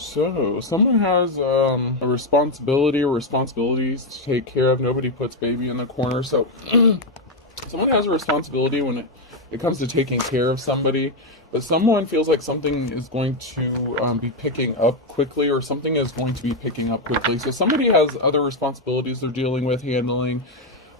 So, someone has a responsibility or responsibilities to take care of. Nobody puts baby in the corner. So, someone has a responsibility when it comes to taking care of somebody, but someone feels like something is going to be picking up quickly, or something is going to be picking up quickly. So, somebody has other responsibilities they're dealing with, handling,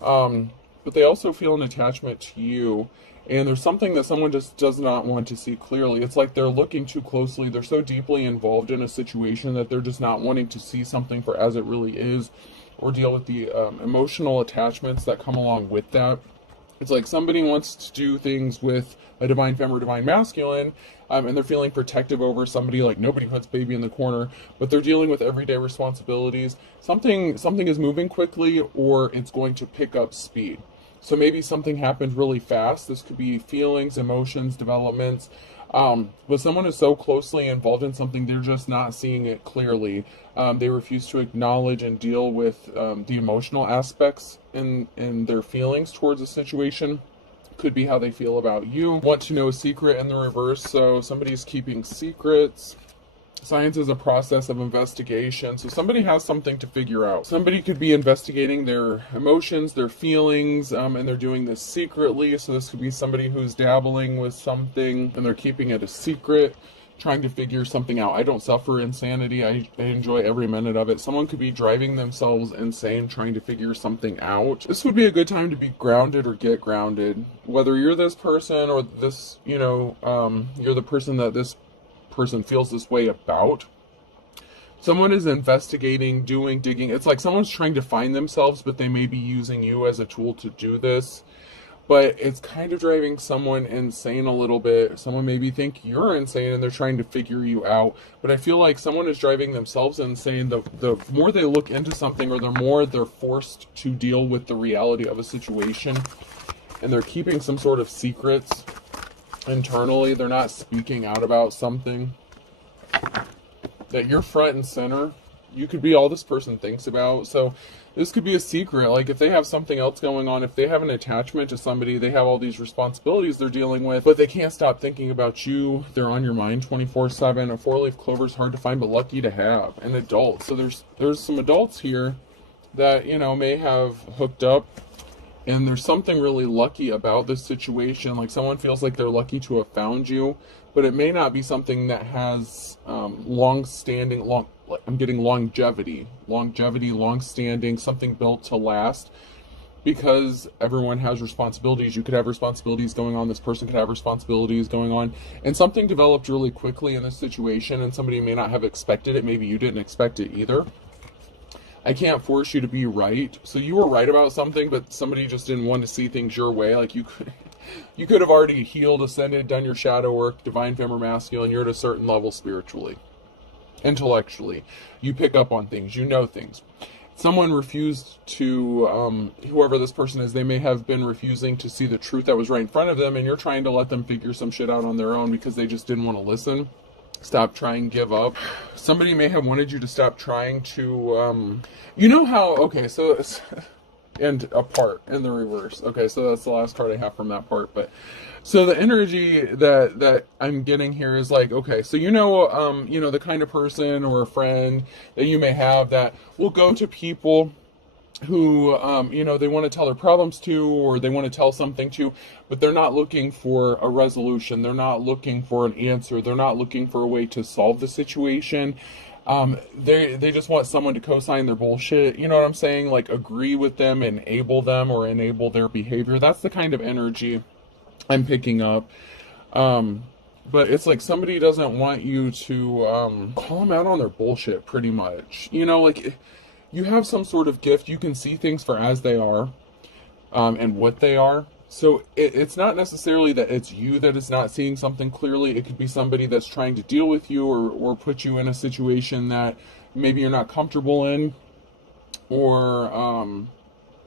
but they also feel an attachment to you. And there's something that someone just does not want to see clearly. It's like they're looking too closely. They're so deeply involved in a situation that they're just not wanting to see something for as it really is, or deal with the emotional attachments that come along with that. It's like somebody wants to do things with a divine femme or divine masculine, and they're feeling protective over somebody, like nobody puts baby in the corner, but they're dealing with everyday responsibilities. Something is moving quickly, or it's going to pick up speed. So maybe something happened really fast. This could be feelings, emotions, developments. But someone is so closely involved in something, they're just not seeing it clearly. They refuse to acknowledge and deal with the emotional aspects in their feelings towards a situation. Could be how they feel about you. Want to know a secret in the reverse. So somebody's keeping secrets. Science is a process of investigation. So somebody has something to figure out. Somebody could be investigating their emotions, their feelings, and they're doing this secretly. So this could be somebody who's dabbling with something and they're keeping it a secret, trying to figure something out. I don't suffer insanity. I enjoy every minute of it. Someone could be driving themselves insane, trying to figure something out. This would be a good time to be grounded or get grounded. Whether you're this person or this, you're the person that this person feels this way about. Someone is investigating, digging. It's like someone's trying to find themselves, but they may be using you as a tool to do this. But it's kind of driving someone insane a little bit. Someone maybe think you're insane and they're trying to figure you out. But I feel like someone is driving themselves insane. The more they look into something, or the more they're forced to deal with the reality of a situation, and they're keeping some sort of secrets internally. They're not speaking out about something that you're front and center. You could be all this person thinks about. So this could be a secret. Like if they have something else going on, if they have an attachment to somebody, they have all these responsibilities they're dealing with, but they can't stop thinking about you. They're on your mind 24/7. A four-leaf clover is hard to find, but lucky to have. An adult. So there's some adults here that, may have hooked up. And there's something really lucky about this situation. Like someone feels like they're lucky to have found you, but it may not be something that has I'm getting longevity, long-standing, something built to last, because everyone has responsibilities. You could have responsibilities going on. This person could have responsibilities going on. And something developed really quickly in this situation, and somebody may not have expected it. Maybe you didn't expect it either. I can't force you to be right. So you were right about something, but somebody just didn't want to see things your way. Like you could have already healed, ascended, done your shadow work, divine femme or masculine. You're at a certain level spiritually, intellectually. You pick up on things. You know things. Someone refused to, whoever this person is, they may have been refusing to see the truth that was right in front of them, and you're trying to let them figure some shit out on their own because they just didn't want to listen. Stop trying, give up. Somebody may have wanted you to stop trying to, and apart in the reverse. Okay, so that's the last card I have from that part. But so the energy that I'm getting here is like, okay, so the kind of person or a friend that you may have that will go to people who, they want to tell their problems to, or they want to tell something to, but they're not looking for a resolution. They're not looking for an answer. They're not looking for a way to solve the situation. They just want someone to co-sign their bullshit. You know what I'm saying? Like agree with them, enable them, or enable their behavior. That's the kind of energy I'm picking up. But it's like somebody doesn't want you to call them out on their bullshit, pretty much. You have some sort of gift. You can see things for as they are, and what they are. So it's not necessarily that it's you that is not seeing something clearly. It could be somebody that's trying to deal with you, or put you in a situation that maybe you're not comfortable in, or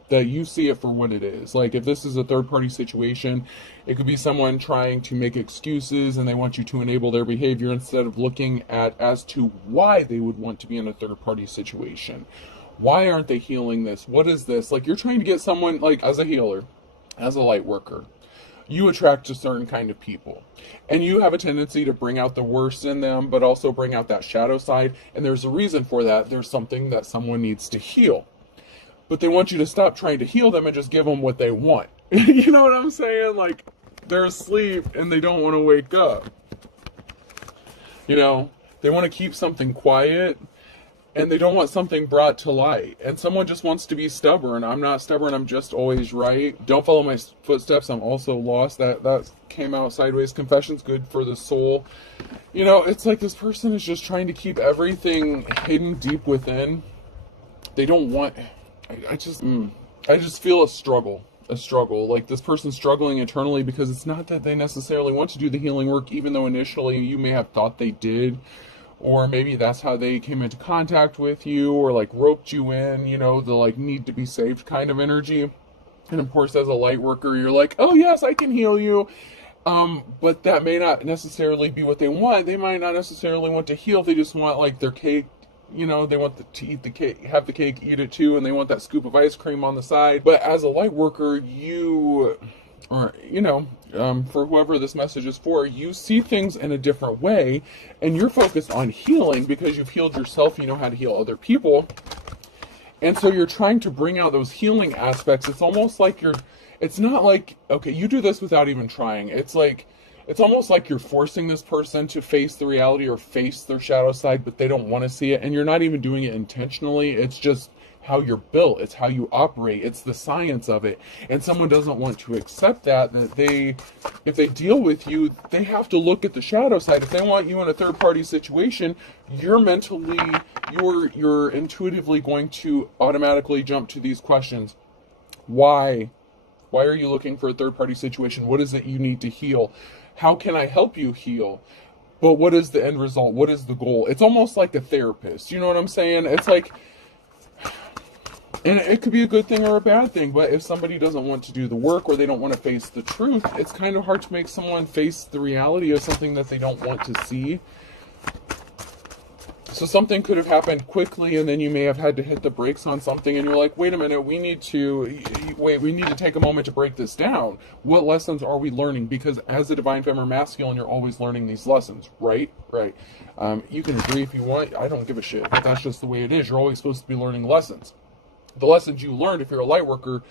that you see it for what it is. Like if this is a third-party situation, it could be someone trying to make excuses and they want you to enable their behavior instead of looking at as to why they would want to be in a third-party situation. Why aren't they healing this? What is this? Like you're trying to get someone, like as a healer, as a light worker, you attract a certain kind of people. And you have a tendency to bring out the worst in them, but also bring out that shadow side. And there's a reason for that. There's something that someone needs to heal. But they want you to stop trying to heal them and just give them what they want. You know what I'm saying? Like, they're asleep and they don't want to wake up. You know, they want to keep something quiet and they don't want something brought to light. And someone just wants to be stubborn. I'm not stubborn, I'm just always right. Don't follow my footsteps, I'm also lost. That came out sideways. Confession's good for the soul. You know, it's like this person is just trying to keep everything hidden deep within. They don't want... I just feel a struggle. Like this person's struggling internally because it's not that they necessarily want to do the healing work, even though initially you may have thought they did. Or maybe that's how they came into contact with you, or like roped you in, you know, the like need to be saved kind of energy. And of course, as a light worker, you're like, oh yes, I can heal you. But that may not necessarily be what they want. They might not necessarily want to heal. They just want like their cake. You know, they want to eat the cake, have the cake, eat it too, and they want that scoop of ice cream on the side. But as a light worker, you, or, you know, for whoever this message is for, you see things in a different way, and you're focused on healing because you've healed yourself, you know how to heal other people. And so you're trying to bring out those healing aspects. It's almost like it's not like, okay, you do this without even trying. It's almost like you're forcing this person to face the reality or face their shadow side, but they don't want to see it. And you're not even doing it intentionally. It's just how you're built. It's how you operate. It's the science of it. And someone doesn't want to accept that if they deal with you, they have to look at the shadow side. If they want you in a third party situation, you're intuitively going to automatically jump to these questions. Why? Why are you looking for a third party situation? What is it you need to heal? How can I help you heal? But what is the end result? What is the goal? It's almost like a therapist. You know what I'm saying? It's like, and it could be a good thing or a bad thing, but if somebody doesn't want to do the work or they don't want to face the truth, it's kind of hard to make someone face the reality of something that they don't want to see. So something could have happened quickly, and then you may have had to hit the brakes on something, and you're like, wait a minute, we need to take a moment to break this down. What lessons are we learning? Because as a divine feminine masculine, you're always learning these lessons, right? Right. You can agree if you want. I don't give a shit. But that's just the way it is. You're always supposed to be learning lessons. The lessons you learned, if you're a light worker,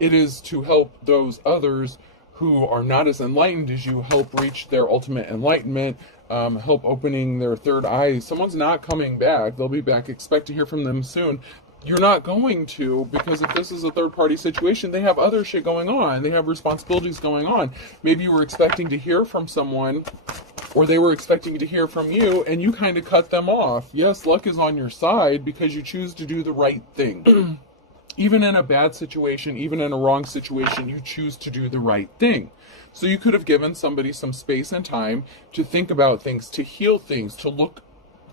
it is to help those others who are not as enlightened as you, help reach their ultimate enlightenment, help opening their third eyes. Someone's not coming back. They'll be back. Expect to hear from them soon. You're not going to, because if this is a third party situation, they have other shit going on. They have responsibilities going on. Maybe you were expecting to hear from someone, or they were expecting to hear from you, and you kind of cut them off. Yes, luck is on your side because you choose to do the right thing. Even in a bad situation, even in a wrong situation, you choose to do the right thing. So you could have given somebody some space and time to think about things, to heal things, to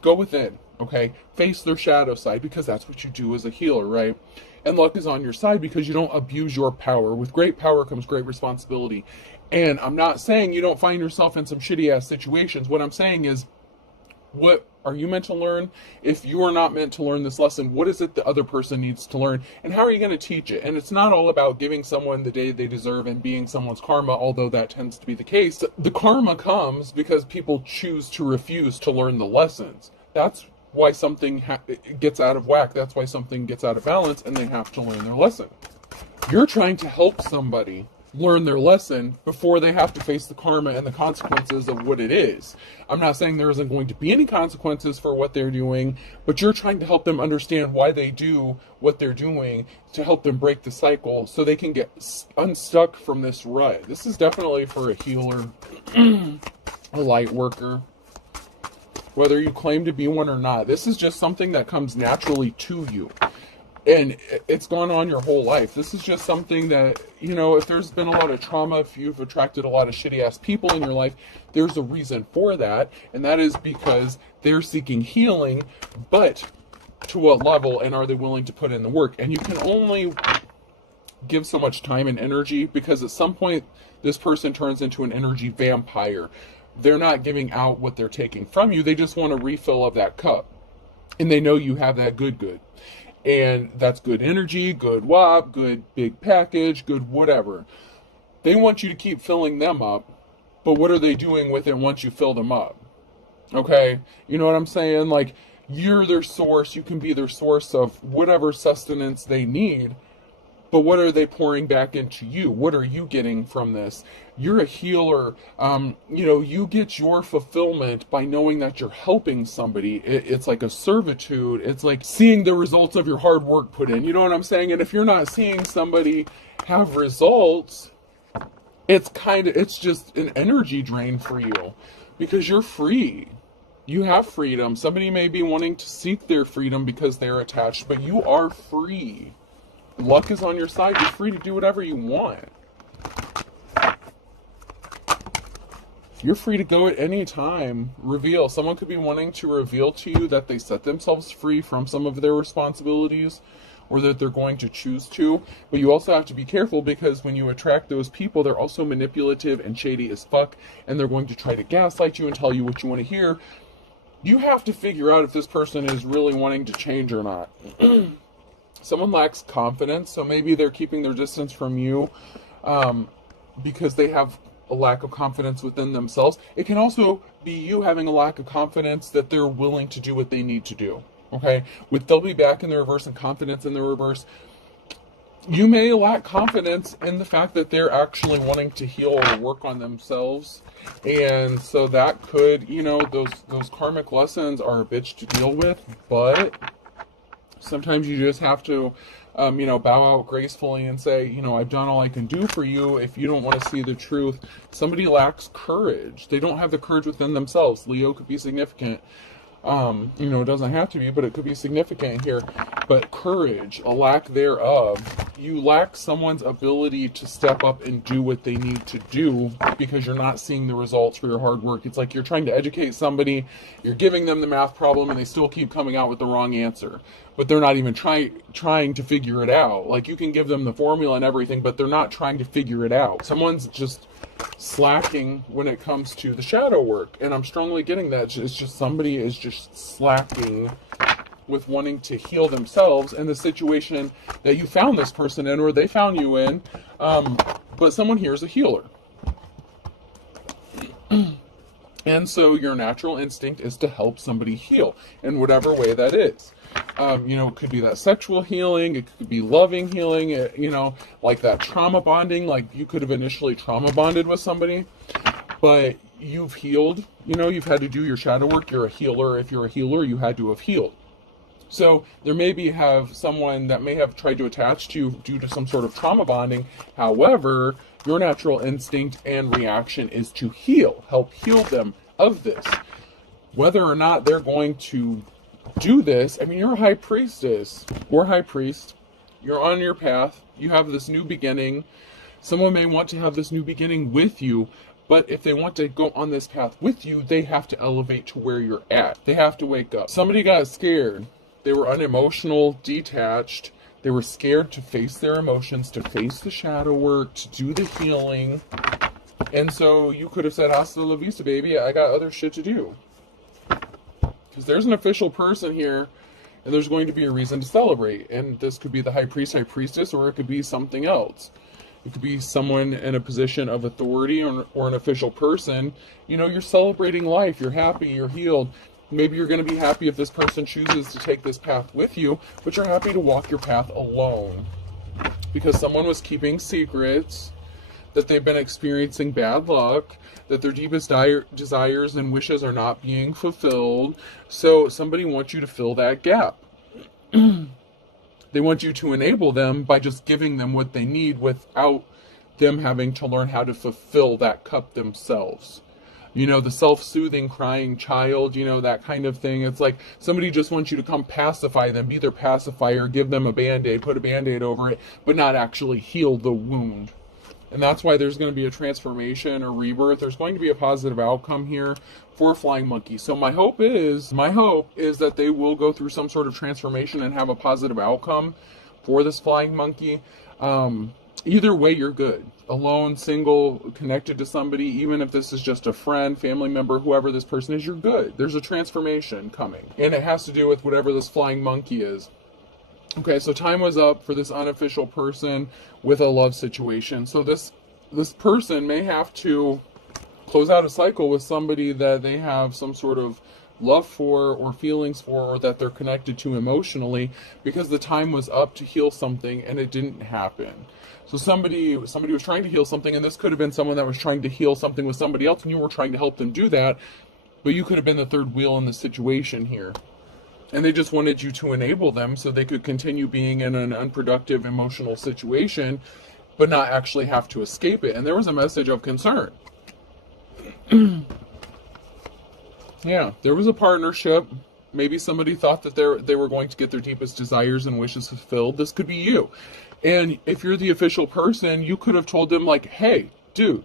go within, okay? Face their shadow side, because that's what you do as a healer, right? And luck is on your side because you don't abuse your power. With great power comes great responsibility. And I'm not saying you don't find yourself in some shitty ass situations. What I'm saying is, what are you meant to learn? If you are not meant to learn this lesson, what is it the other person needs to learn? And how are you going to teach it? And it's not all about giving someone the day they deserve and being someone's karma, although that tends to be the case. The karma comes because people choose to refuse to learn the lessons. That's why something gets out of whack. That's why something gets out of balance, and they have to learn their lesson. You're trying to help somebody learn their lesson before they have to face the karma and the consequences of what it is. I'm not saying there isn't going to be any consequences for what they're doing, but you're trying to help them understand why they do what they're doing, to help them break the cycle so they can get unstuck from this rut. This is definitely for a healer, a light worker, whether you claim to be one or not. This is just something that comes naturally to you. And it's gone on your whole life. This is just something that, you know, if there's been a lot of trauma, if you've attracted a lot of shitty ass people in your life, there's a reason for that. And that is because they're seeking healing, but to what level, and are they willing to put in the work? And you can only give so much time and energy, because at some point this person turns into an energy vampire. They're not giving out what they're taking from you. They just want a refill of that cup. And they know you have that good. And that's good energy, good WAP, good big package, good whatever. They want you to keep filling them up, but what are they doing with it once you fill them up? Okay? You know what I'm saying? Like, you're their source. You can be their source of whatever sustenance they need. But what are they pouring back into you? What are you getting from this? You're a healer. You get your fulfillment by knowing that you're helping somebody. It's like a servitude. It's like seeing the results of your hard work put in. You know what I'm saying? And if you're not seeing somebody have results, it's just an energy drain for you, because you're free. You have freedom. Somebody may be wanting to seek their freedom because they're attached, but you are free. Luck is on your side. You're free to do whatever you want. You're free to go at any time. Reveal. Someone could be wanting to reveal to you that they set themselves free from some of their responsibilities, or that they're going to choose to. But you also have to be careful, because when you attract those people, they're also manipulative and shady as fuck, and they're going to try to gaslight you and tell you what you want to hear. You have to figure out if this person is really wanting to change or not. Someone lacks confidence, so maybe they're keeping their distance from you because they have a lack of confidence within themselves. It can also be you having a lack of confidence that they're willing to do what they need to do. Okay? With they'll be back in the reverse and confidence in the reverse, you may lack confidence in the fact that they're actually wanting to heal or work on themselves. And so that could, those karmic lessons are a bitch to deal with, but sometimes you just have to, bow out gracefully and say, I've done all I can do for you. If you don't want to see the truth, somebody lacks courage. They don't have the courage within themselves. Leo could be significant. It doesn't have to be, but it could be significant here. But courage, a lack thereof. You lack someone's ability to step up and do what they need to do because you're not seeing the results for your hard work. It's like you're trying to educate somebody, you're giving them the math problem, and they still keep coming out with the wrong answer. But they're not even trying to figure it out. Like, you can give them the formula and everything, but they're not trying to figure it out. Someone's just slacking when it comes to the shadow work, and I'm strongly getting that. It's just somebody is just slacking with wanting to heal themselves in the situation that you found this person in, or they found you in. But someone here is a healer. And so your natural instinct is to help somebody heal in whatever way that is. It could be that sexual healing, it could be loving healing, like that trauma bonding. Like, you could have initially trauma bonded with somebody, but you've healed, you've had to do your shadow work. You're a healer. If you're a healer, you had to have healed. So there have someone that may have tried to attach to you due to some sort of trauma bonding. However, your natural instinct and reaction is to heal, help heal them of this. Whether or not they're going to do this, you're a high priestess or high priest. You're on your path. You have this new beginning. Someone may want to have this new beginning with you, but if they want to go on this path with you, they have to elevate to where you're at. They have to wake up. Somebody got scared. They were unemotional, detached. They were scared to face their emotions, to face the shadow work, to do the healing. And so you could have said, hasta la vista, baby. I got other shit to do. Because there's an official person here, and there's going to be a reason to celebrate. And this could be the high priest, high priestess, or it could be something else. It could be someone in a position of authority or an official person. You're celebrating life. You're happy. You're healed. Maybe you're going to be happy if this person chooses to take this path with you, but you're happy to walk your path alone. Because someone was keeping secrets, that they've been experiencing bad luck, that their deepest desires and wishes are not being fulfilled. So somebody wants you to fill that gap. They want you to enable them by just giving them what they need without them having to learn how to fulfill that cup themselves. The self-soothing crying child, that kind of thing. It's like somebody just wants you to come pacify them, be their pacifier, give them a Band-Aid, put a Band-Aid over it, but not actually heal the wound. And that's why there's going to be a transformation or rebirth. There's going to be a positive outcome here for Flying Monkey. So my hope is that they will go through some sort of transformation and have a positive outcome for this Flying Monkey. Either way, you're good. Alone, single, connected to somebody, even if this is just a friend, family member, whoever this person is, you're good. There's a transformation coming. And it has to do with whatever this Flying Monkey is. Okay, so time was up for this unofficial person with a love situation. So this this person may have to close out a cycle with somebody that they have some sort of love for or feelings for, or that they're connected to emotionally, because the time was up to heal something and it didn't happen. So somebody was trying to heal something, and this could have been someone that was trying to heal something with somebody else, and you were trying to help them do that, but you could have been the third wheel in the situation here. And they just wanted you to enable them so they could continue being in an unproductive emotional situation, but not actually have to escape it. And there was a message of concern. Yeah, there was a partnership. Maybe somebody thought that they were going to get their deepest desires and wishes fulfilled. This could be you. And if you're the official person, you could have told them, like, hey, dude,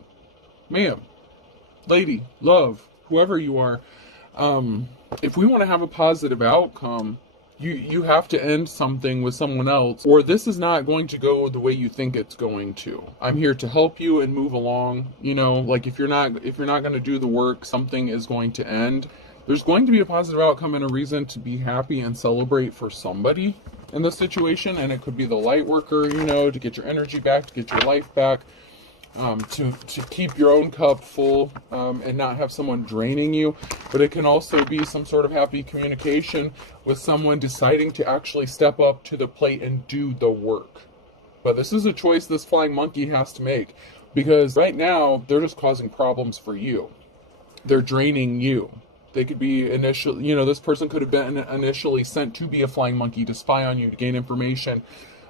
ma'am, lady, love, whoever you are, if we want to have a positive outcome, you have to end something with someone else, or this is not going to go the way you think it's going to. I'm here to help you and move along. You know, like if you're not going to do the work, something is going to end. There's going to be a positive outcome and a reason to be happy and celebrate for somebody in this situation. And it could be the light worker, you know, to get your energy back, to get your life back. To keep your own cup full and not have someone draining you. But it can also be some sort of happy communication with someone deciding to actually step up to the plate and do the work. But this is a choice this flying monkey has to make, because right now they're just causing problems for you. They're draining you. They could be initially, you know, this person could have been initially sent to be a flying monkey, to spy on you, to gain information,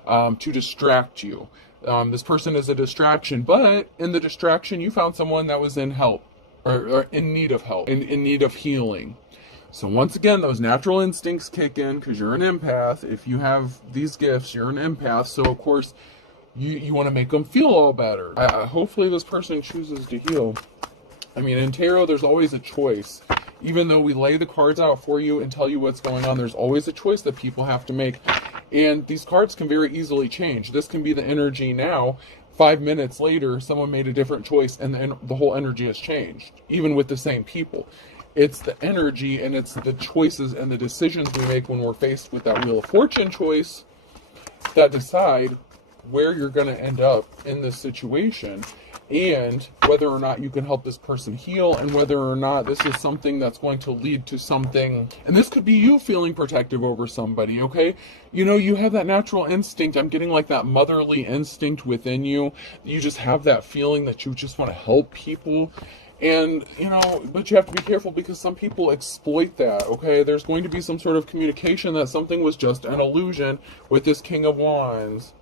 to distract you. This person is a distraction, but in the distraction, you found someone that was in help, or in need of help, in need of healing. So once again, those natural instincts kick in, because you're an empath. If you have these gifts, you're an empath. So of course, you want to make them feel all better. Hopefully this person chooses to heal. I mean, in tarot, there's always a choice. Even though we lay the cards out for you and tell you what's going on, there's always a choice that people have to make. And these cards can very easily change. This can be the energy now. 5 minutes later, someone made a different choice, and the whole energy has changed, even with the same people. It's the energy, and it's the choices and the decisions we make when we're faced with that Wheel of Fortune choice that decide where you're going to end up in this situation, and whether or not you can help this person heal, and whether or not this is something that's going to lead to something. And this could be you feeling protective over somebody, okay? You know, you have that natural instinct. I'm getting like that motherly instinct within you. You just have that feeling that you just want to help people. And, you know, but you have to be careful, because some people exploit that, okay? There's going to be some sort of communication that something was just an illusion with this King of Wands.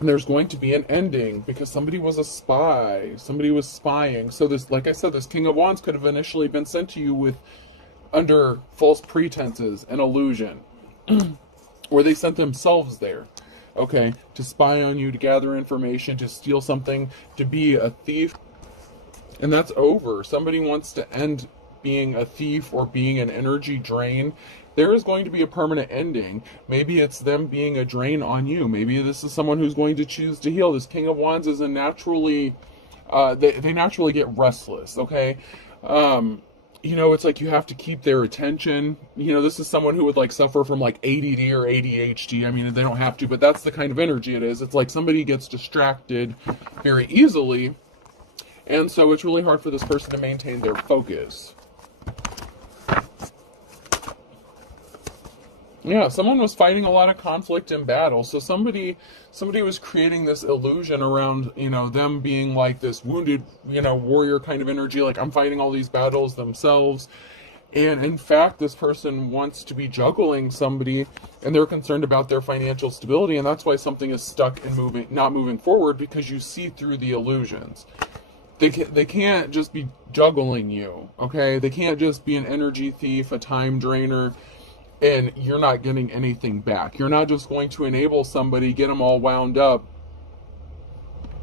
And there's going to be an ending, because somebody was a spy. Somebody was spying. So this, like I said, this King of Wands could have initially been sent to you under false pretenses, an illusion. Or they sent themselves there, okay, to spy on you, to gather information, to steal something, to be a thief. And that's over. Somebody wants to end being a thief or being an energy drain. There is going to be a permanent ending. Maybe it's them being a drain on you. Maybe this is someone who's going to choose to heal. This King of Wands is a naturally, they naturally get restless, okay? You know, it's like you have to keep their attention. You know, this is someone who would like suffer from like ADD or ADHD. I mean, they don't have to, but that's the kind of energy it is. It's like somebody gets distracted very easily. And so it's really hard for this person to maintain their focus. Yeah, someone was fighting a lot of conflict and battle. So somebody was creating this illusion around, you know, them being like this wounded, you know, warrior kind of energy, like I'm fighting all these battles themselves. And in fact, this person wants to be juggling somebody, and they're concerned about their financial stability, and that's why something is stuck and not moving forward, because you see through the illusions. They can't just be juggling you, okay? They can't just be an energy thief, a time drainer, and you're not getting anything back. You're not just going to enable somebody, get them all wound up,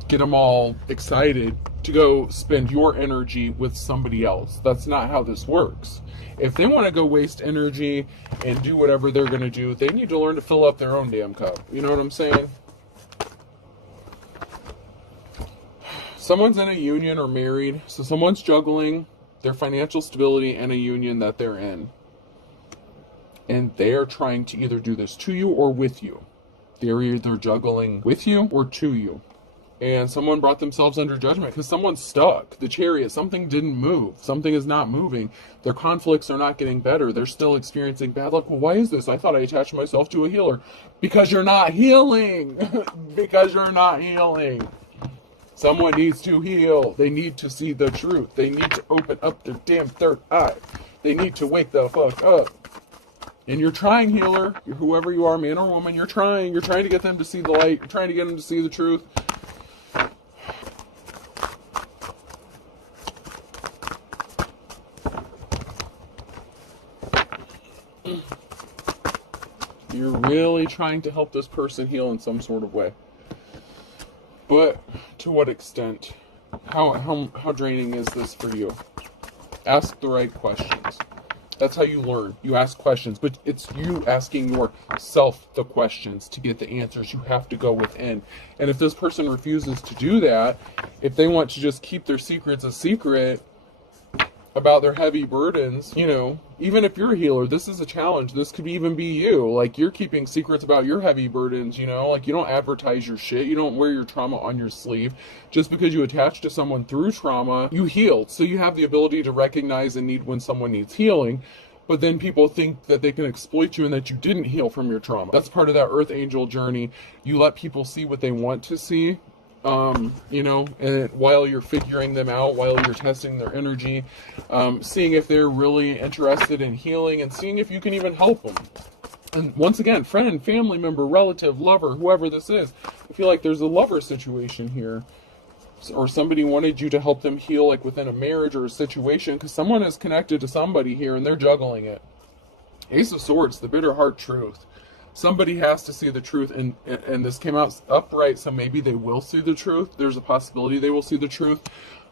get them all excited to go spend your energy with somebody else. That's not how this works. If they want to go waste energy and do whatever they're going to do, they need to learn to fill up their own damn cup. You know what I'm saying? Someone's in a union or married, so someone's juggling their financial stability and a union that they're in. And they are trying to either do this to you or with you. They're either juggling with you or to you. and someone brought themselves under judgment because someone's stuck. The Chariot, something didn't move. Something is not moving. Their conflicts are not getting better. They're still experiencing bad luck. Well, why is this? I thought I attached myself to a healer. Because you're not healing. Because you're not healing. Someone needs to heal. They need to see the truth. They need to open up their damn third eye. They need to wake the fuck up. And you're trying, healer. Whoever you are, man or woman, you're trying. You're trying to get them to see the light. You're trying to get them to see the truth. You're really trying to help this person heal in some sort of way. But to what extent? How draining is this for you? Ask the right questions. That's how you learn. You ask questions, but it's you asking yourself the questions to get the answers. You have to go within. And if this person refuses to do that, if they want to just keep their secrets a secret about their heavy burdens, you know, even if you're a healer, this is a challenge. This could even be you. Like, you're keeping secrets about your heavy burdens, you know? Like, you don't advertise your shit. You don't wear your trauma on your sleeve. Just because you attach to someone through trauma, you healed. So you have the ability to recognize a need when someone needs healing. But then people think that they can exploit you and that you didn't heal from your trauma. That's part of that Earth Angel journey. You let people see what they want to see. You know, and while you're figuring them out, while you're testing their energy, seeing if they're really interested in healing, and seeing if you can even help them. And once again, friend, family member, relative, lover, whoever this is, I feel like there's a lover situation here, or somebody wanted you to help them heal, like within a marriage or a situation, because someone is connected to somebody here and they're juggling it. Ace of Swords, the bitter heart truth. Somebody has to see the truth, and this came out upright, so maybe they will see the truth. There's a possibility they will see the truth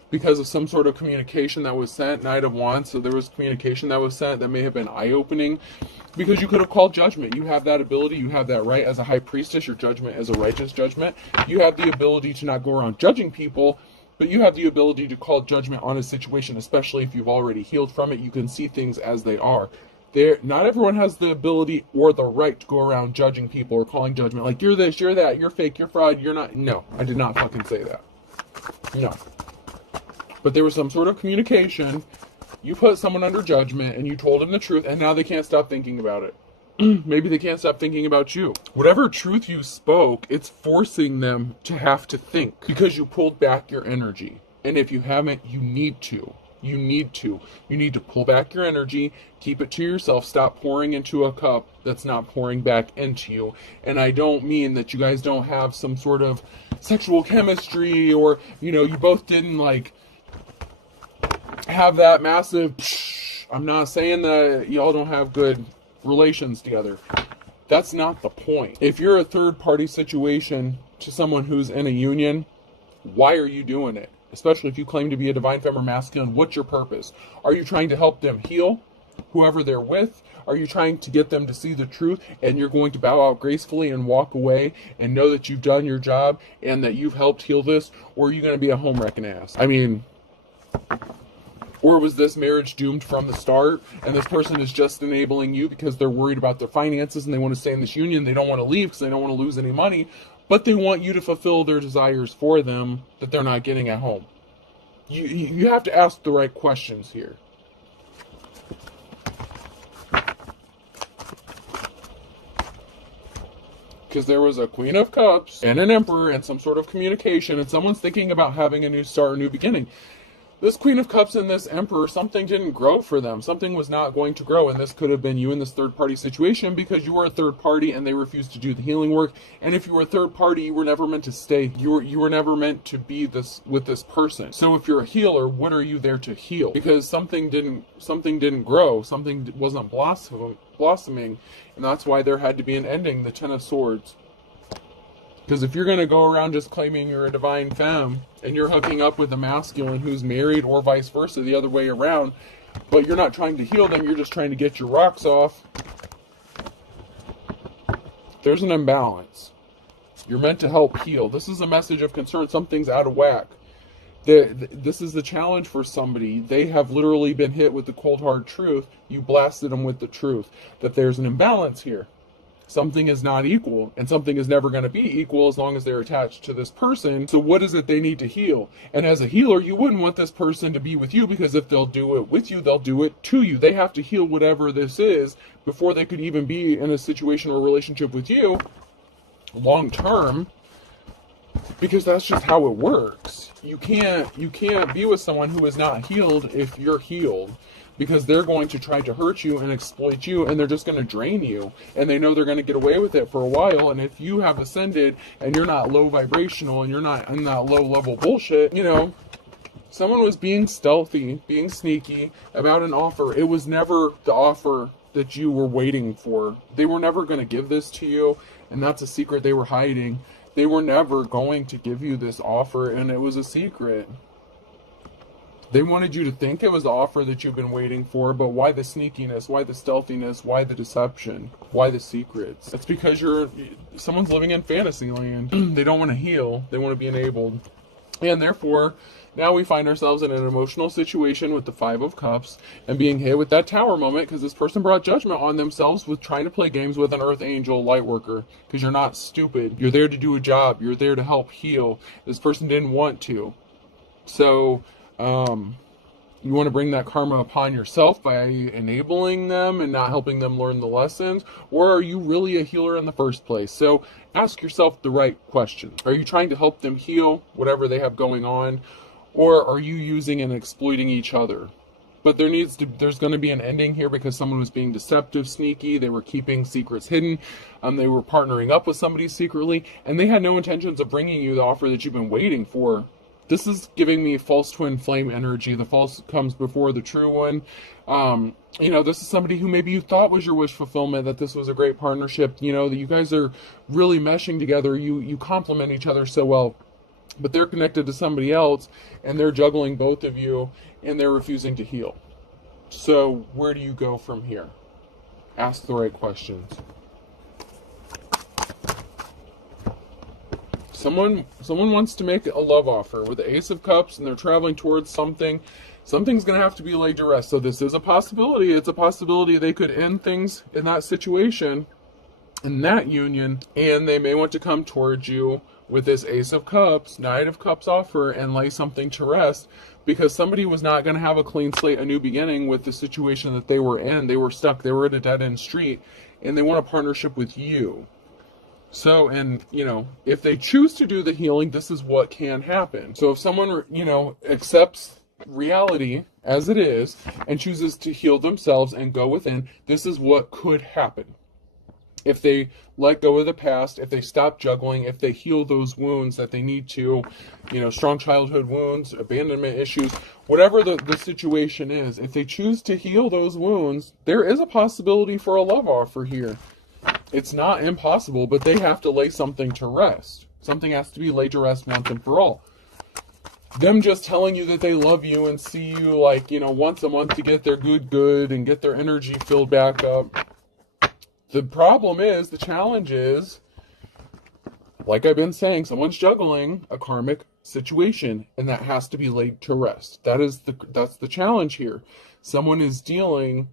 because of some sort of communication that was sent. Knight of Wands, so there was communication that was sent that may have been eye-opening, because you could have called judgment. You have that ability, you have that right as a high priestess. Your judgment is a righteous judgment. You have the ability to not go around judging people, but you have the ability to call judgment on a situation, especially if you've already healed from it. You can see things as they are. Not everyone has the ability or the right to go around judging people or calling judgment. Like, you're this, you're that, you're fake, you're fraud, you're not. No, I did not fucking say that. No. But there was some sort of communication. You put someone under judgment and you told them the truth, and now they can't stop thinking about it. Maybe they can't stop thinking about you. Whatever truth you spoke, it's forcing them to have to think because you pulled back your energy. And if you haven't, you need to. You need to pull back your energy, keep it to yourself, stop pouring into a cup that's not pouring back into you. And I don't mean that you guys don't have some sort of sexual chemistry, or, you know, you both didn't like have that massive I'm not saying that y'all don't have good relations together. That's not the point. If you're a third party situation to someone who's in a union, why are you doing it? Especially if you claim to be a divine feminine masculine, what's your purpose? Are you trying to help them heal, whoever they're with? Are you trying to get them to see the truth, and you're going to bow out gracefully and walk away and know that you've done your job and that you've helped heal this? Or are you going to be a home wrecking ass? I mean, or was this marriage doomed from the start, and this person is just enabling you because they're worried about their finances and they want to stay in this union? They don't want to leave because they don't want to lose any money. But they want you to fulfill their desires for them that they're not getting at home. You have to ask the right questions here. Because there was a Queen of Cups and an Emperor and some sort of communication, and someone's thinking about having a new start, a new beginning. This Queen of Cups and this Emperor, something didn't grow for them. Something was not going to grow, and this could have been you in this third-party situation because you were a third party and they refused to do the healing work. And if you were a third party, you were never meant to stay. You were never meant to be this with this person. So if you're a healer, what are you there to heal? Because something didn't grow. Something wasn't blossoming, and that's why there had to be an ending. The Ten of Swords. Because if you're going to go around just claiming you're a divine femme and you're hooking up with a masculine who's married, or vice versa, the other way around, but you're not trying to heal them, you're just trying to get your rocks off, there's an imbalance. You're meant to help heal. This is a message of concern. Something's out of whack. This is the challenge for somebody. They have literally been hit with the cold hard truth. You blasted them with the truth that there's an imbalance here. something is not equal, and something is never going to be equal as long as they're attached to this person. So what is it they need to heal? And as a healer, you wouldn't want this person to be with you, because if they'll do it with you, they'll do it to you. They have to heal whatever this is before they could even be in a situation or relationship with you long term, because that's just how it works. You can't be with someone who is not healed if you're healed, because they're going to try to hurt you and exploit you, and they're just going to drain you, and they know they're going to get away with it for a while. And if you have ascended and you're not low vibrational and you're not in that low level bullshit, someone was being stealthy, being sneaky about an offer. It was never the offer that you were waiting for. They were never going to give this to you, and that's a secret they were hiding. They were never going to give you this offer, and it was a secret. They wanted you to think it was the offer that you've been waiting for, but why the sneakiness? Why the stealthiness? Why the deception? Why the secrets? It's because someone's living in fantasy land. They don't want to heal. They want to be enabled. And therefore, now we find ourselves in an emotional situation with the Five of Cups and being hit with that Tower moment, because this person brought judgment on themselves with trying to play games with an Earth Angel light worker, because you're not stupid. You're there to do a job. You're there to help heal. This person didn't want to. So, you want to bring that karma upon yourself by enabling them and not helping them learn the lessons? Or are you really a healer in the first place? So ask yourself the right question. Are you trying to help them heal whatever they have going on? Or are you using and exploiting each other? But there's going to be an ending here, because someone was being deceptive, sneaky. They were keeping secrets hidden. They were partnering up with somebody secretly, and they had no intentions of bringing you the offer that you've been waiting for. This is giving me false twin flame energy. The false comes before the true one. This is somebody who maybe you thought was your wish fulfillment, that this was a great partnership, that you guys are really meshing together. You complement each other so well, but they're connected to somebody else, and they're juggling both of you, and they're refusing to heal. So where do you go from here? Ask the right questions. Someone wants to make a love offer with the Ace of Cups, and they're traveling towards something. Something's going to have to be laid to rest. So this is a possibility. It's a possibility they could end things in that situation, in that union, and they may want to come towards you with this Ace of Cups, Knight of Cups offer, and lay something to rest, because somebody was not going to have a clean slate, a new beginning with the situation that they were in. They were stuck. They were at a dead-end street, and they want a partnership with you. So, and, if they choose to do the healing, this is what can happen. So if someone, accepts reality as it is and chooses to heal themselves and go within, this is what could happen. If they let go of the past, if they stop juggling, if they heal those wounds that they need to, strong childhood wounds, abandonment issues, whatever the situation is, if they choose to heal those wounds, there is a possibility for a love offer here. It's not impossible, but they have to lay something to rest. Something has to be laid to rest once and for all. Them just telling you that they love you and see you once a month to get their good and get their energy filled back up. The problem is, the challenge is, like I've been saying, someone's juggling a karmic situation, and that has to be laid to rest. That's the challenge here. Someone is dealing,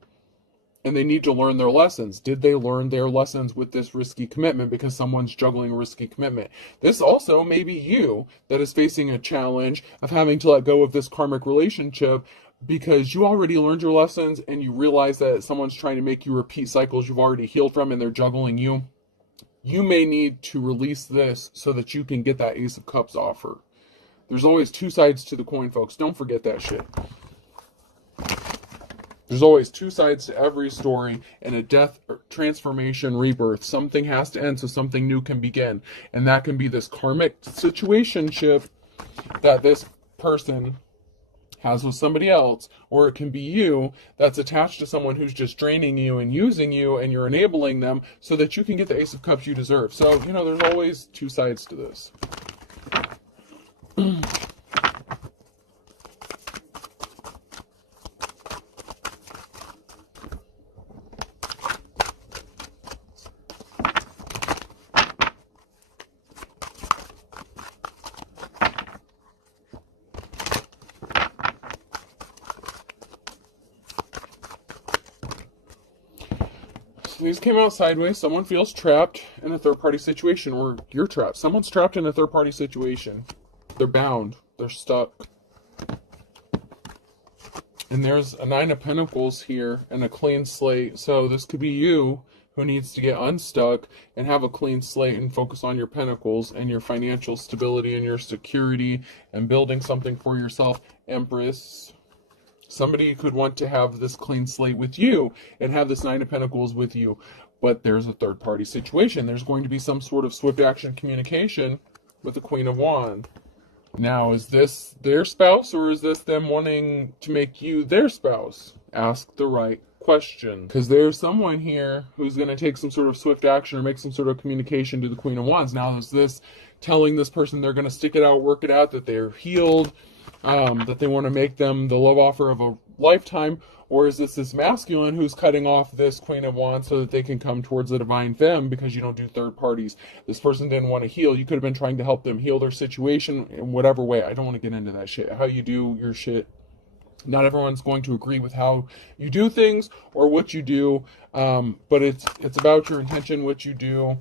and they need to learn their lessons. Did they learn their lessons with this risky commitment, because someone's juggling a risky commitment? This also may be you that is facing a challenge of having to let go of this karmic relationship, because you already learned your lessons and you realize that someone's trying to make you repeat cycles you've already healed from, and they're juggling you. You may need to release this so that you can get that Ace of Cups offer. There's always two sides to the coin, folks. Don't forget that shit. There's always two sides to every story, and a death, transformation, rebirth. Something has to end so something new can begin. And that can be this karmic situationship that this person has with somebody else, or it can be you that's attached to someone who's just draining you and using you, and you're enabling them so that you can get the Ace of Cups you deserve. So, there's always two sides to this. These came out sideways. Someone feels trapped in a third-party situation, or you're trapped. Someone's trapped in a third-party situation. They're bound. They're stuck. And there's a Nine of Pentacles here and a clean slate. So this could be you who needs to get unstuck and have a clean slate and focus on your pentacles and your financial stability and your security and building something for yourself. Empress. Somebody could want to have this clean slate with you and have this Nine of Pentacles with you. But there's a third-party situation. There's going to be some sort of swift action communication with the Queen of Wands. Now, is this their spouse, or is this them wanting to make you their spouse? Ask the right question. Because there's someone here who's going to take some sort of swift action or make some sort of communication to the Queen of Wands. Now, is this telling this person they're going to stick it out, work it out, that they're healed, that they want to make them the love offer of a lifetime? Or is this masculine who's cutting off this Queen of Wands so that they can come towards the divine femme because you don't do third parties? This person didn't want to heal. You could have been trying to help them heal their situation in whatever way. I don't want to get into that shit. How you do your shit. Not everyone's going to agree with how you do things or what you do, but it's about your intention, what you do.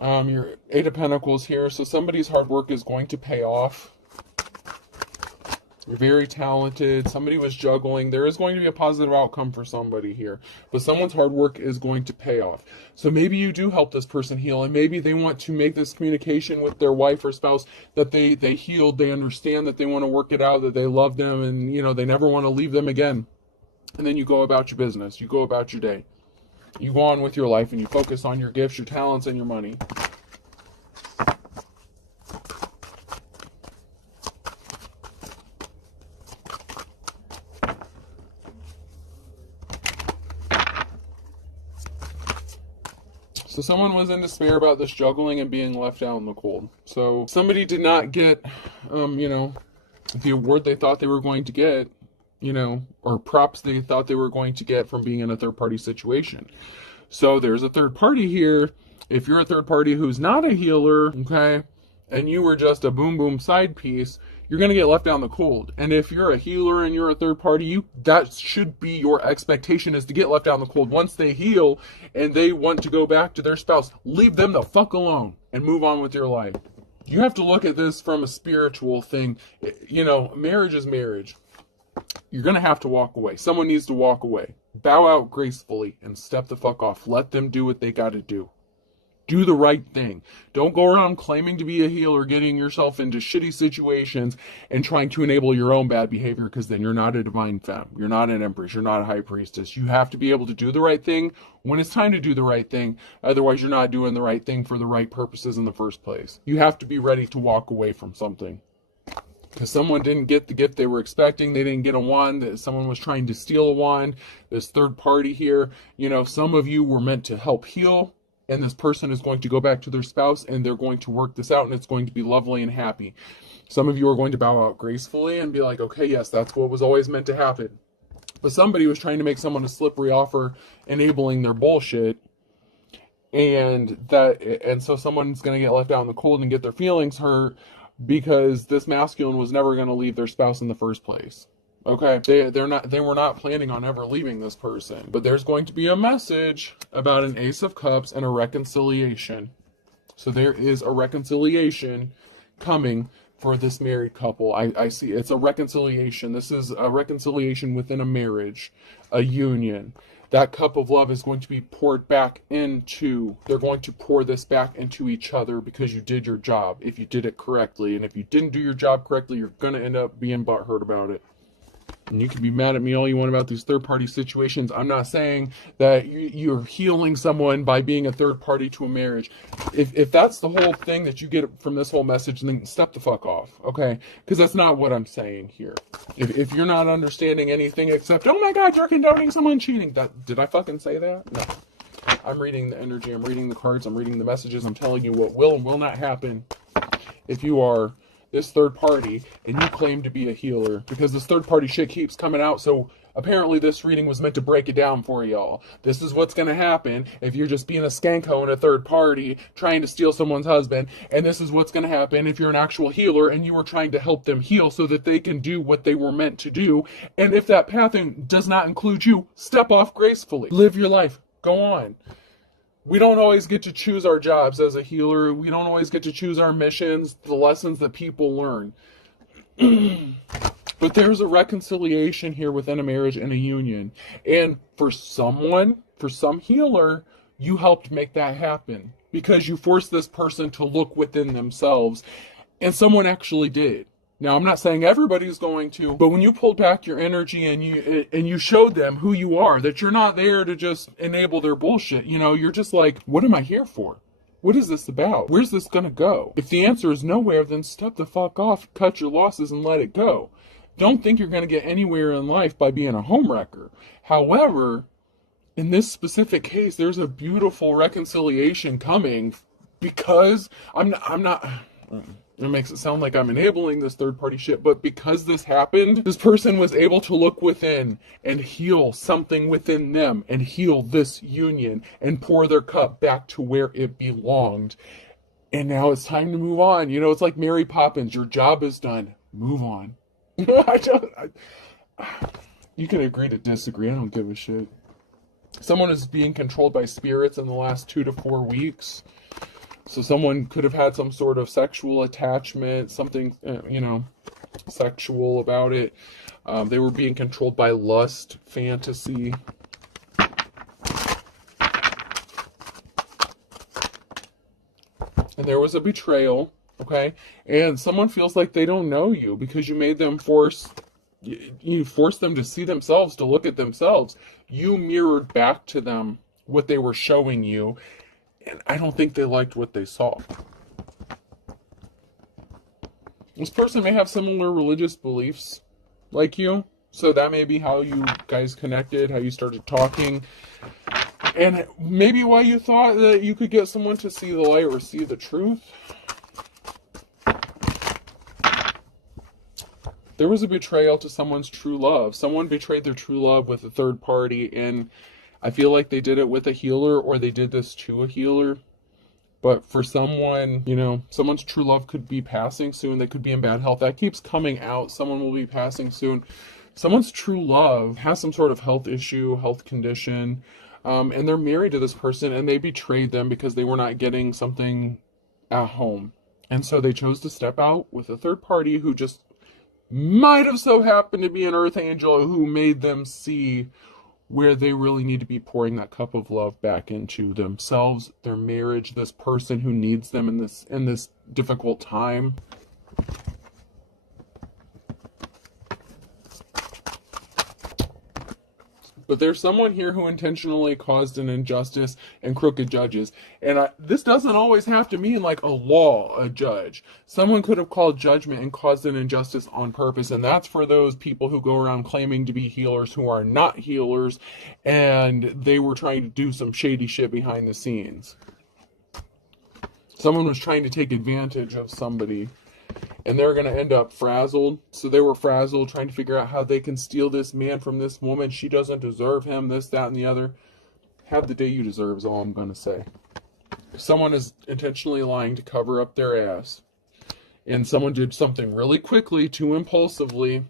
Your Eight of Pentacles here. So somebody's hard work is going to pay off. You're very talented. Somebody was juggling. There is going to be a positive outcome for somebody here. But someone's hard work is going to pay off. So maybe you do help this person heal. And maybe they want to make this communication with their wife or spouse that they healed. They understand that they want to work it out, that they love them, and they never want to leave them again. And then you go about your business. You go about your day. You go on with your life and you focus on your gifts, your talents, and your money. So someone was in despair about this juggling and being left out in the cold. So somebody did not get, the award they thought they were going to get, or props they thought they were going to get from being in a third-party situation. So there's a third party here. If you're a third party who's not a healer, okay, and you were just a boom side piece, you're going to get left out in the cold. And if you're a healer and you're a third party, that should be your expectation, is to get left out in the cold. Once they heal and they want to go back to their spouse, leave them the fuck alone and move on with your life. You have to look at this from a spiritual thing. Marriage is marriage. You're going to have to walk away. Someone needs to walk away. Bow out gracefully and step the fuck off. Let them do what they got to do. Do the right thing. Don't go around claiming to be a healer, getting yourself into shitty situations and trying to enable your own bad behavior, because then you're not a divine femme. You're not an empress. You're not a high priestess. You have to be able to do the right thing when it's time to do the right thing. Otherwise, you're not doing the right thing for the right purposes in the first place. You have to be ready to walk away from something. Because someone didn't get the gift they were expecting. They didn't get a wand. Someone was trying to steal a wand. This third party here, some of you were meant to help heal. And this person is going to go back to their spouse and they're going to work this out and it's going to be lovely and happy. Some of you are going to bow out gracefully and be like, okay, yes, that's what was always meant to happen. But somebody was trying to make someone a slippery offer, enabling their bullshit. And so someone's going to get left out in the cold and get their feelings hurt because this masculine was never going to leave their spouse in the first place. Okay, they were not planning on ever leaving this person. But there's going to be a message about an Ace of Cups and a reconciliation. So there is a reconciliation coming for this married couple. I see it's a reconciliation. This is a reconciliation within a marriage, a union. That cup of love is going to be poured back into, they're going to pour this back into each other because you did your job, if you did it correctly. And if you didn't do your job correctly, you're going to end up being butthurt about it. And you can be mad at me all you want about these third-party situations. I'm not saying that you're healing someone by being a third party to a marriage. If that's the whole thing that you get from this whole message, then step the fuck off, okay? Because that's not what I'm saying here. If you're not understanding anything except, oh my God, you're condoning someone cheating. Did I fucking say that? No. I'm reading the energy. I'm reading the cards. I'm reading the messages. I'm telling you what will and will not happen if you are this third party and you claim to be a healer, because this third party shit keeps coming out. So apparently this reading was meant to break it down for y'all. This is what's going to happen if you're just being a skanko and a third party trying to steal someone's husband. And this is what's going to happen if you're an actual healer and you were trying to help them heal so that they can do what they were meant to do. And if that pathing does not include you, step off gracefully. Live your life. Go on. We don't always get to choose our jobs as a healer. We don't always get to choose our missions, the lessons that people learn. But there's a reconciliation here within a marriage and a union. And for some healer, you helped make that happen because you forced this person to look within themselves. And someone actually did. Now, I'm not saying everybody's going to, but when you pulled back your energy and you showed them who you are, that you're not there to just enable their bullshit, you're just like, what am I here for? What is this about? Where's this gonna go? If the answer is nowhere, then step the fuck off, cut your losses, and let it go. Don't think you're gonna get anywhere in life by being a homewrecker. However, in this specific case, there's a beautiful reconciliation coming because I'm not it makes it sound like I'm enabling this third party shit, but because this happened, this person was able to look within and heal something within them and heal this union and pour their cup back to where it belonged. And now it's time to move on. It's like Mary Poppins. Your job is done. Move on. You can agree to disagree. I don't give a shit. Someone is being controlled by spirits in the last 2 to 4 weeks. So someone could have had some sort of sexual attachment, something, sexual about it. They were being controlled by lust, fantasy. And there was a betrayal, okay? And someone feels like they don't know you because you made them you forced them to see themselves, to look at themselves. You mirrored back to them what they were showing you. And I don't think they liked what they saw. This person may have similar religious beliefs like you. So that may be how you guys connected, how you started talking. And maybe why you thought that you could get someone to see the light or see the truth. There was a betrayal to someone's true love. Someone betrayed their true love with a third party, and I feel like they did it with a healer, or they did this to a healer. But for someone, someone's true love could be passing soon. They could be in bad health. That keeps coming out. Someone will be passing soon. Someone's true love has some sort of health issue, health condition, and they're married to this person, and they betrayed them because they were not getting something at home. And so they chose to step out with a third party who just might have so happened to be an earth angel who made them see where they really need to be pouring that cup of love back into themselves, their marriage, this person who needs them in this difficult time. But there's someone here who intentionally caused an injustice and crooked judges. And this doesn't always have to mean like a law, a judge. Someone could have called judgment and caused an injustice on purpose. And that's for those people who go around claiming to be healers who are not healers. And they were trying to do some shady shit behind the scenes. Someone was trying to take advantage of somebody. And they're going to end up frazzled. So they were frazzled, trying to figure out how they can steal this man from this woman. She doesn't deserve him, this, that, and the other. Have the day you deserve is all I'm going to say. Someone is intentionally lying to cover up their ass. And someone did something really quickly, too impulsively.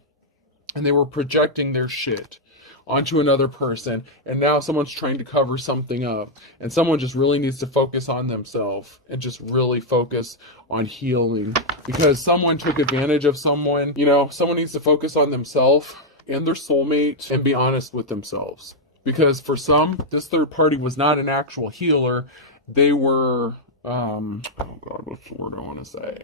And they were projecting their shit onto another person, and now someone's trying to cover something up, and someone just really needs to focus on themselves and just really focus on healing, because someone took advantage of someone. Someone needs to focus on themselves and their soulmate and be honest with themselves, because for some, this third party was not an actual healer. They were oh god, what's the word I want to say?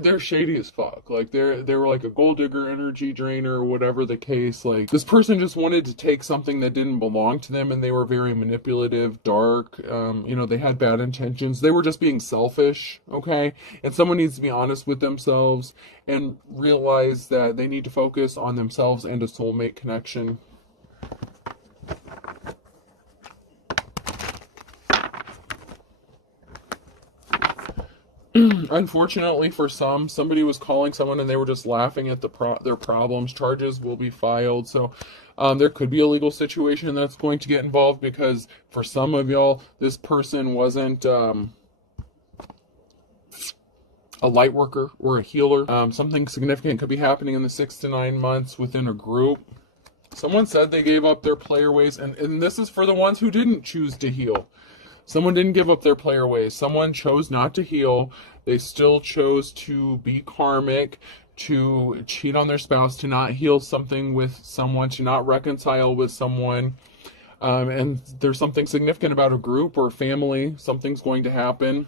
They're shady as fuck. Like they were like a gold digger, energy drainer, or whatever the case. Like this person just wanted to take something that didn't belong to them, and they were very manipulative, dark. They had bad intentions. They were just being selfish. Okay, and someone needs to be honest with themselves and realize that they need to focus on themselves and a soulmate connection. Unfortunately for some, somebody was calling someone and they were just laughing at their problems. Charges will be filed. So there could be a legal situation that's going to get involved, because for some of y'all, this person wasn't a light worker or a healer. Something significant could be happening in the 6 to 9 months within a group. Someone said they gave up their player ways, and this is for the ones who didn't choose to heal. Someone didn't give up their player ways. Someone chose not to heal. They still chose to be karmic, to cheat on their spouse, to not heal something with someone, to not reconcile with someone. And there's something significant about a group or family. Something's going to happen.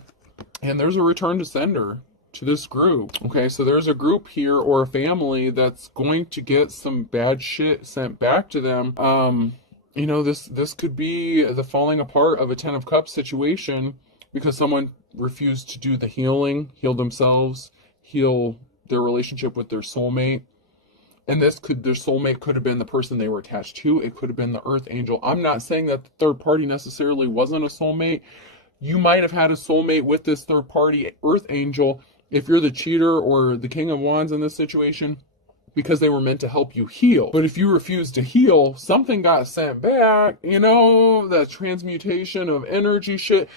And there's a return to sender to this group. Okay, so there's a group here or a family that's going to get some bad shit sent back to them. You know, this could be the falling apart of a Ten of Cups situation because someone refused to do the healing, heal themselves, heal their relationship with their soulmate. And their soulmate could have been the person they were attached to. It could have been the earth angel. I'm not saying that the third party necessarily wasn't a soulmate. You might have had a soulmate with this third party earth angel if you're the cheater or the King of Wands in this situation, because they were meant to help you heal. But if you refuse to heal, something got sent back, you know, that transmutation of energy shit.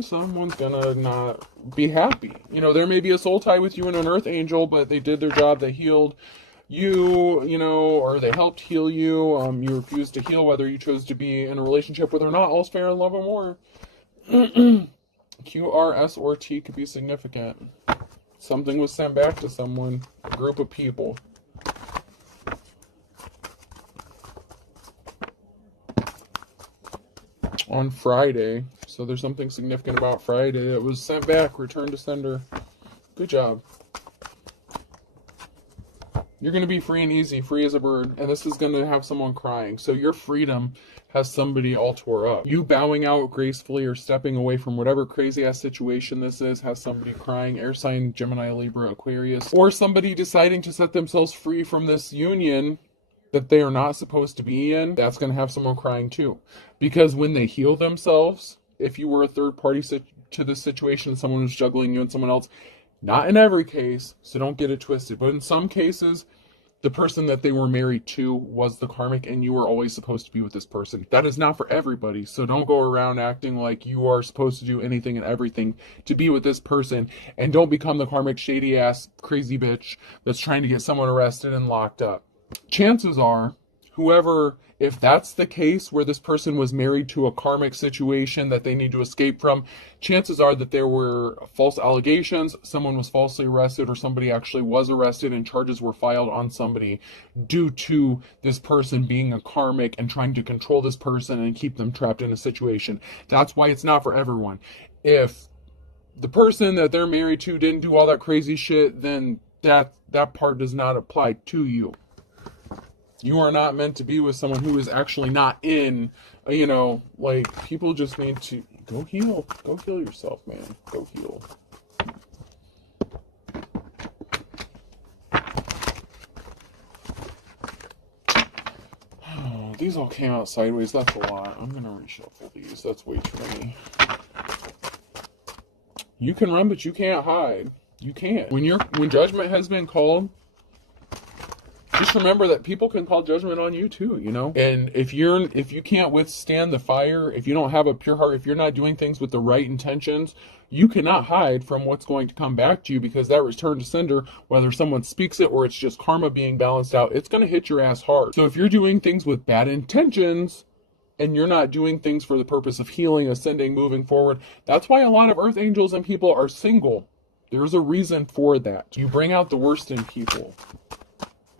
Someone's gonna not be happy. You know, there may be a soul tie with you and an earth angel, but they did their job. They healed you, you know, or they helped heal you. You refused to heal whether you chose to be in a relationship with or not. All's fair in love and war. Q, R, S, or T could be significant. Something was sent back to someone, a group of people. On Friday. So there's something significant about Friday. It was sent back, return to sender. Good job. You're going to be free and easy, free as a bird. And this is going to have someone crying. So your freedom has somebody all tore up. You bowing out gracefully or stepping away from whatever crazy ass situation this is has somebody crying. Air sign, Gemini, Libra, Aquarius. Or somebody deciding to set themselves free from this union that they are not supposed to be in. That's going to have someone crying too. Because when they heal themselves, if you were a third party to this situation, someone was juggling you and someone else, not in every case, so don't get it twisted, but in some cases, the person that they were married to was the karmic and you were always supposed to be with this person. That is not for everybody, so don't go around acting like you are supposed to do anything and everything to be with this person, and don't become the karmic shady ass crazy bitch that's trying to get someone arrested and locked up. Chances are, whoever, if that's the case where this person was married to a karmic situation that they need to escape from, chances are that there were false allegations, someone was falsely arrested, or somebody actually was arrested and charges were filed on somebody due to this person being a karmic and trying to control this person and keep them trapped in a situation. That's why it's not for everyone. If the person that they're married to didn't do all that crazy shit, then that part does not apply to you. You are not meant to be with someone who is actually not in, you know, like, people just need to go heal. Go heal yourself, man. Go heal. Oh, these all came out sideways. That's a lot. I'm going to reshuffle these. That's way too many. You can run, but you can't hide. You can't. When judgment has been called, just remember that people can call judgment on you too, you know? And if you can't withstand the fire, if you don't have a pure heart, if you're not doing things with the right intentions, you cannot hide from what's going to come back to you, because that return to sender, whether someone speaks it or it's just karma being balanced out, it's going to hit your ass hard. So if you're doing things with bad intentions and you're not doing things for the purpose of healing, ascending, moving forward, that's why a lot of earth angels and people are single. There's a reason for that. You bring out the worst in people.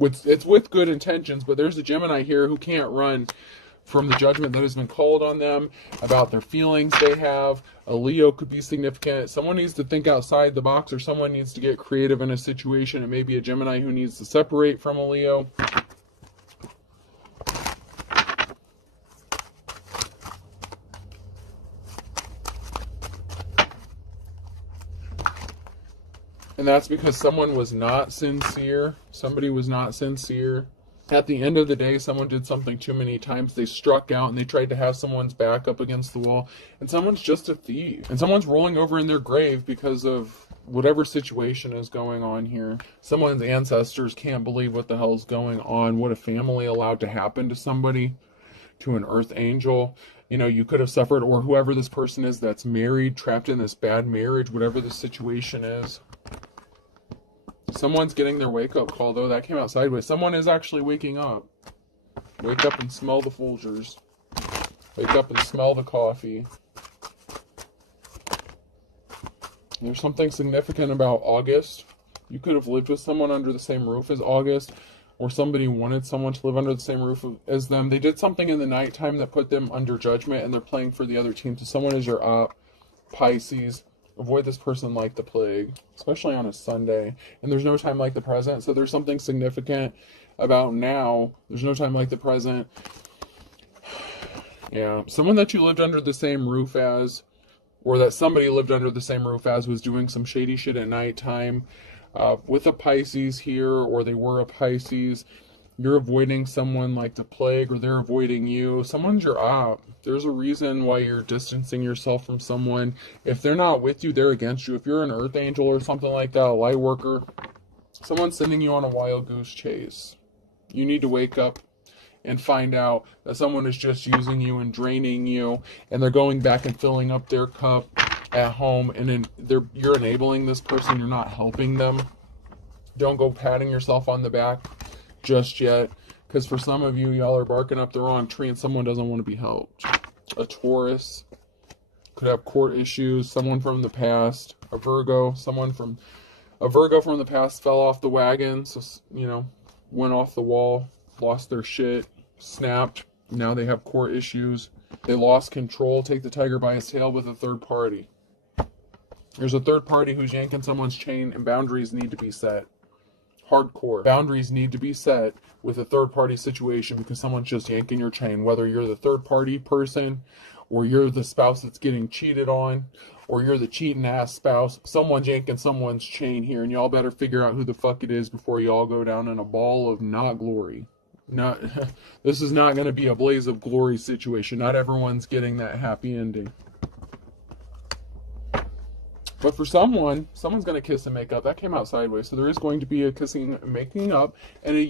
It's with good intentions, but there's a Gemini here who can't run from the judgment that has been called on them about their feelings they have. A Leo could be significant. Someone needs to think outside the box, or someone needs to get creative in a situation. It may be a Gemini who needs to separate from a Leo. And that's because someone was not sincere. Somebody was not sincere. At the end of the day, someone did something too many times. They struck out and they tried to have someone's back up against the wall. And someone's just a thief. And someone's rolling over in their grave because of whatever situation is going on here. Someone's ancestors can't believe what the hell's going on. What a family allowed to happen to somebody, to an earth angel. You know, you could have suffered, or whoever this person is that's married, trapped in this bad marriage, whatever the situation is. Someone's getting their wake-up call, though. That came out sideways. Someone is actually waking up. Wake up and smell the Folgers. Wake up and smell the coffee. There's something significant about August. You could have lived with someone under the same roof as August, or somebody wanted someone to live under the same roof as them. They did something in the nighttime that put them under judgment, and they're playing for the other team. So someone is your op, Pisces. Avoid this person like the plague, especially on a Sunday. And there's no time like the present. So there's something significant about now. There's no time like the present. Yeah, someone that you lived under the same roof as, or that somebody lived under the same roof as, was doing some shady shit at nighttime with a Pisces here, or they were a Pisces. You're avoiding someone like the plague, or they're avoiding you. Someone's your op. There's a reason why you're distancing yourself from someone. If they're not with you, they're against you. If you're an earth angel or something like that, a light worker, someone's sending you on a wild goose chase. You need to wake up and find out that someone is just using you and draining you, and they're going back and filling up their cup at home, and then you're enabling this person. You're not helping them. Don't go patting yourself on the back just yet, because for some of you, y'all are barking up the wrong tree and someone doesn't want to be helped. A Taurus could have court issues. Someone from the past, a Virgo from the past fell off the wagon, so went off the wall, lost their shit, snapped. Now they have court issues. They lost control. Take the tiger by its tail with a third party. There's a third party who's yanking someone's chain, and boundaries need to be set. Hardcore. Boundaries need to be set with a third party situation, because someone's just yanking your chain. Whether you're the third party person, or you're the spouse that's getting cheated on, or you're the cheating ass spouse, someone's yanking someone's chain here, and y'all better figure out who the fuck it is before y'all go down in a ball of not glory. This is not going to be a blaze of glory situation. Not everyone's getting that happy ending. But for someone's going to kiss and make up. That came out sideways. So there is going to be a kissing, making up, and a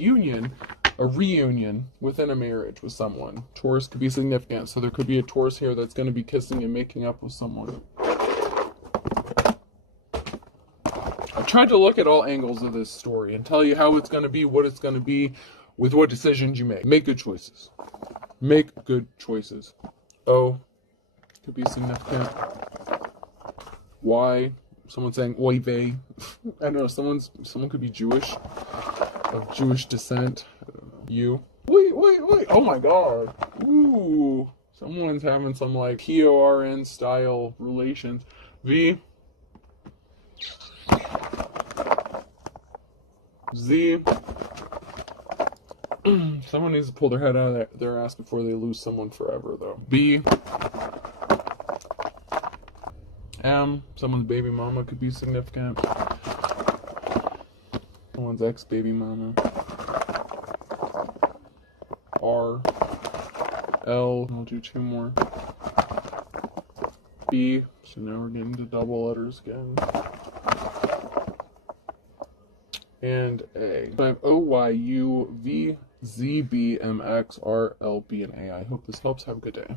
reunion within a marriage with someone. Taurus could be significant. So there could be a Taurus here that's going to be kissing and making up with someone. I tried to look at all angles of this story and tell you how it's going to be, what it's going to be, with what decisions you make. Make good choices. Make good choices. O could be significant. Y, someone saying oy vey. I don't know, someone could be Jewish, of Jewish descent. I don't know. U. Wait. Oh my god. Ooh. Someone's having some like PORN style relations. V. Z. Someone needs to pull their head out of their ass before they lose someone forever, though. B. M. Someone's baby mama could be significant. Someone's ex-baby mama. R. L. I'll do two more. B. So now we're getting to double letters again. And A. So I have O, Y, U, V, Z, B, M, X, R, L, B, and A. I hope this helps. Have a good day.